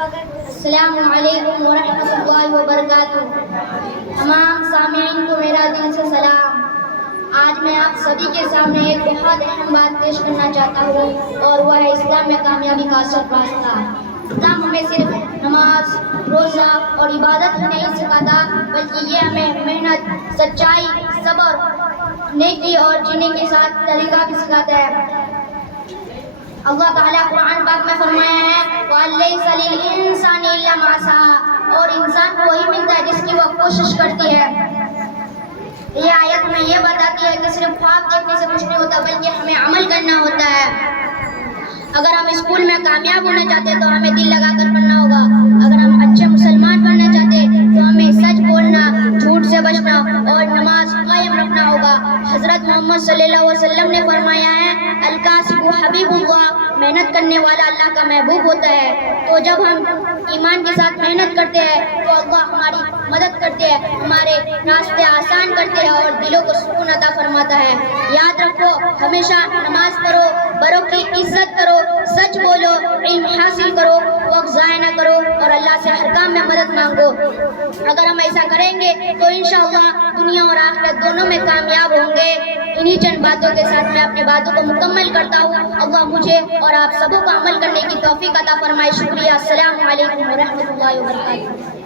السلام علیکم ورحمۃ اللہ وبرکاتہ۔ تمام سامعین کو میرا دل سے سلام۔ آج میں آپ سبھی کے سامنے ایک بہت اہم بات پیش کرنا چاہتا ہوں، اور وہ ہے اسلام میں کامیابی کا اصل راستہ۔ اسلام ہمیں صرف نماز، روزہ اور عبادت ہی نہیں سکھاتا، بلکہ یہ ہمیں محنت، سچائی، صبر، نیکی اور جینے کے ساتھ طریقہ بھی سکھاتا ہے۔ اللہ تعالیٰ قرآن پاک میں فرمایا ہے وَلَيْسَ لِلْإِنسَانِ إِلَّا مَا سَعَىٰ، اور انسان کو وہی ملتا ہے جس کی وہ کوشش کرتی ہے۔ یہ آیت ہمیں یہ بتاتی ہے کہ صرف خواب دیکھنے سے کچھ نہیں ہوتا، بلکہ ہمیں عمل کرنا ہوتا ہے۔ اگر ہم اسکول میں کامیاب ہونا چاہتے ہیں تو ہمیں دل لگا کر پڑھنا ہوگا۔ اگر ہم اچھے مسلمان بننا چاہتے ہیں تو ہمیں سچ بولنا، جھوٹ سے بچنا اور نماز قائم رکھنا ہوگا۔ حضرت محمد صلی اللہ علیہ وسلم نے فرمایا ہے الکاسب حبیب اللہ، محنت کرنے والا اللہ کا محبوب ہوتا ہے۔ تو جب ہم ایمان کے ساتھ محنت کرتے ہیں تو اللہ ہماری مدد کرتے ہیں، ہمارے راستے آسان کرتے ہیں اور دلوں کو سکون عطا فرماتا ہے۔ یاد رکھو، ہمیشہ نماز پڑھو، بڑوں کی عزت کرو، سچ بولو، علم حاصل کرو، وقت ضائع نہ کرو اور اللہ سے ہر کام میں مدد مانگو۔ اگر ہم ایسا کریں گے تو انشاءاللہ دنیا اور آخرت دونوں میں کامیاب ہوں گے۔ انہی چند باتوں کے ساتھ میں اپنی باتوں کو مکمل کرتا ہوں۔ اللہ مجھے اور آپ سبوں کو عمل کرنے کی توفیق عطا فرمائے۔ شکریہ۔ السلام علیکم ورحمۃ اللہ وبرکاتہ۔